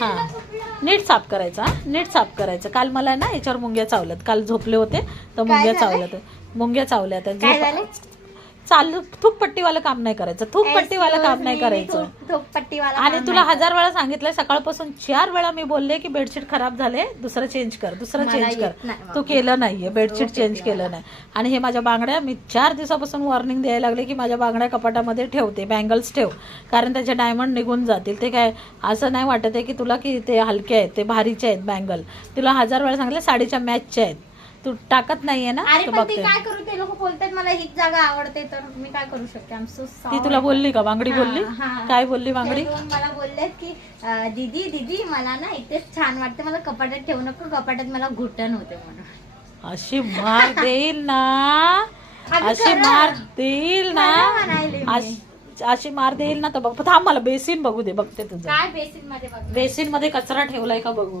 हां. नीट साफ करायचा हा? नीट साफ करायचं. काल मला ना याच्यावर मुंग्या चावल्यात. काल झोपले होते तर मुंग्या? चावल्यात. मुंग्या झालं? चाल थूक पट्टीवालं काम नाही करायचं. थूक पट्टीवालं काम नाही करायचं. पट्टीवाला आणि तुला हजार वेळा सांगितलंय सकाळपासून चार वेळा मी बोलले की बेडशीट खराब झाले दुसरं चेंज कर दुसरं मला चेंज येत कर तू केलं नाहीये बेडशीट चेंज केलं नाही. आणि हे माझ्या बांगड्या मी चार दिवसापासून वॉर्निंग द्यायला लागले की माझ्या बांगड्या कपाटामध्ये ठेवते बँगल्स ठेव. कारण त्याचे डायमंड निघून जातील. ते काय असं नाही वाटत आहे की तुला की ते हलके आहेत ते भारीचे आहेत बँगल तुला हजार वेळा सांगितलं साडीच्या मॅचचे आहेत. तू टाकत नाहीये ना अरे पण ते बघते. काय करू ते लोक बोलतात मला हीच जागा आवडते तर मी काय करू शकते? आम सो ती तुला बोलली का? बांगडी बोलली? हा. काय बोलली बांगडी मला बोलले की अं, दीदी दीदी मला ना इथेच छान वाटते मला कपाटात ठेवू नको कपाटात मला घुटण होते म्हणून. अशी मार देईल ना. अगं अशी खरं. मार देईल ना. खरं म्हणायले मी. अश- अशी मार देईल ना. तर बघ थांब मला बेसिन बघू दे बघते तुझं. काय बेसिनमध्ये बघ बेसिनमध्ये कचरा ठेवलाय का बघू?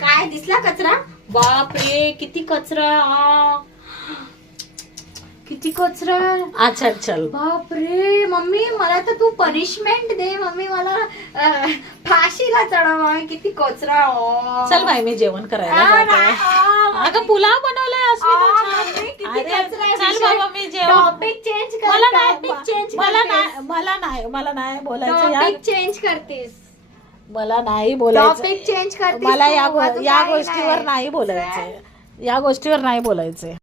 काय दिसला कचरा? बाप रे किती कचरा आ. किती कचरा अच्छा चल बापरे मम्मी मला तर तू पनिशमेंट दे मम्मी मला अं, फाशीला चढव मम्मी किती कचरा. चल बाई मी जेवण करायला आ, जाते. नाही, आ, अगं पुलाव बनवलाय अस्मिता आ, छान. मम्मी, किती अरे, कचरा आहे. चल विषय- बाबा मी जेवण टॉपिक चेंज कर मला नाही मला. नाही मला नाही मला नाही बोलायचं टॉपिक चेंज करतेस मला नाही बोलायचं. चेंज मला. या गो- या गोष्टीवर नाही. बोलायचं. या गोष्टीवर नाही बोलायचं.